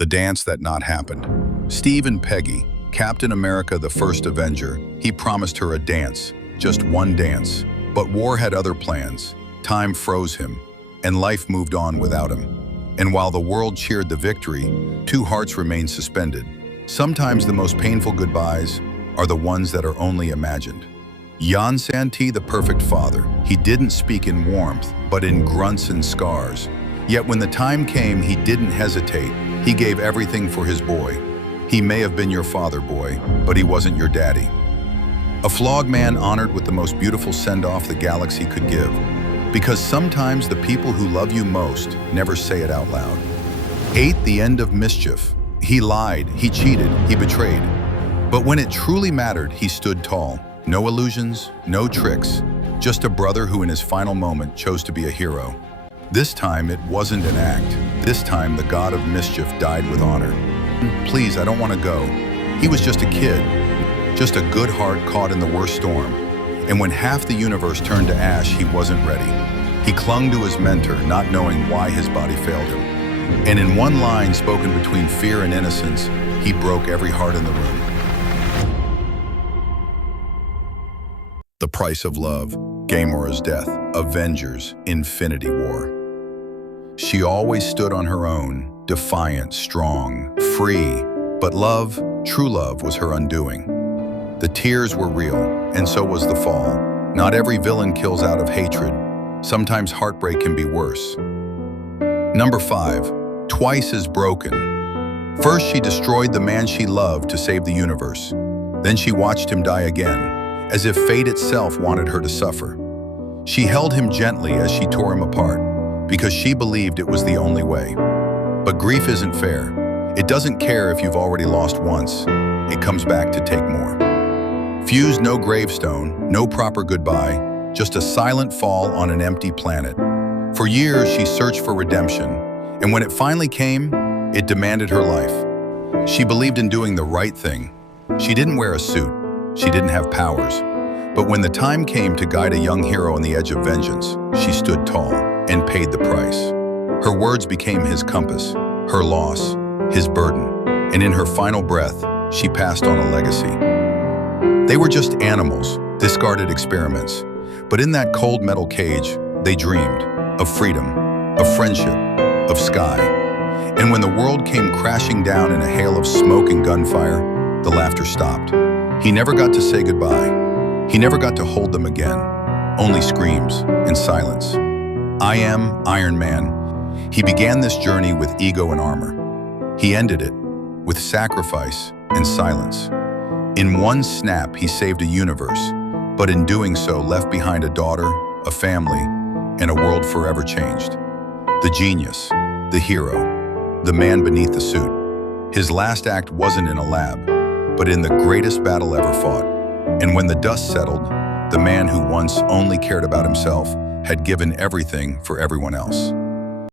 The dance that not happened. Steve and Peggy, Captain America the first Avenger, he promised her a dance, just one dance. But war had other plans. Time froze him, and life moved on without him. And while the world cheered the victory, two hearts remained suspended. Sometimes the most painful goodbyes are the ones that are only imagined. Jan Santee, the perfect father, he didn't speak in warmth, but in grunts and scars. Yet when the time came, he didn't hesitate. He gave everything for his boy. He may have been your father, boy, but he wasn't your daddy. A flawed man honored with the most beautiful send-off the galaxy could give. Because sometimes the people who love you most never say it out loud. 8. The end of mischief. He lied, he cheated, he betrayed. But when it truly mattered, he stood tall. No illusions, no tricks. Just a brother who in his final moment chose to be a hero. This time, it wasn't an act. This time, the god of mischief died with honor. Please, I don't want to go. He was just a kid, just a good heart caught in the worst storm. And when half the universe turned to ash, he wasn't ready. He clung to his mentor, not knowing why his body failed him. And in one line spoken between fear and innocence, he broke every heart in the room. The price of love, Gamora's death, Avengers, Infinity War. She always stood on her own, defiant, strong, free. But love, true love, was her undoing. The tears were real, and so was the fall. Not every villain kills out of hatred. Sometimes heartbreak can be worse. Number 5, twice as broken. First, she destroyed the man she loved to save the universe. Then she watched him die again, as if fate itself wanted her to suffer. She held him gently as she tore him apart, because she believed it was the only way. But grief isn't fair. It doesn't care if you've already lost once. It comes back to take more. Fused, no gravestone, no proper goodbye, just a silent fall on an empty planet. For years, she searched for redemption, and when it finally came, it demanded her life. She believed in doing the right thing. She didn't wear a suit. She didn't have powers. But when the time came to guide a young hero on the edge of vengeance, she stood tall and paid the price. Her words became his compass, her loss, his burden, and in her final breath, she passed on a legacy. They were just animals, discarded experiments, but in that cold metal cage, they dreamed of freedom, of friendship, of sky. And when the world came crashing down in a hail of smoke and gunfire, the laughter stopped. He never got to say goodbye. He never got to hold them again, only screams and silence. I am Iron Man. He began this journey with ego and armor. He ended it with sacrifice and silence. In one snap, he saved a universe, but in doing so, left behind a daughter, a family, and a world forever changed. The genius, the hero, the man beneath the suit. His last act wasn't in a lab, but in the greatest battle ever fought. And when the dust settled, the man who once only cared about himself had given everything for everyone else.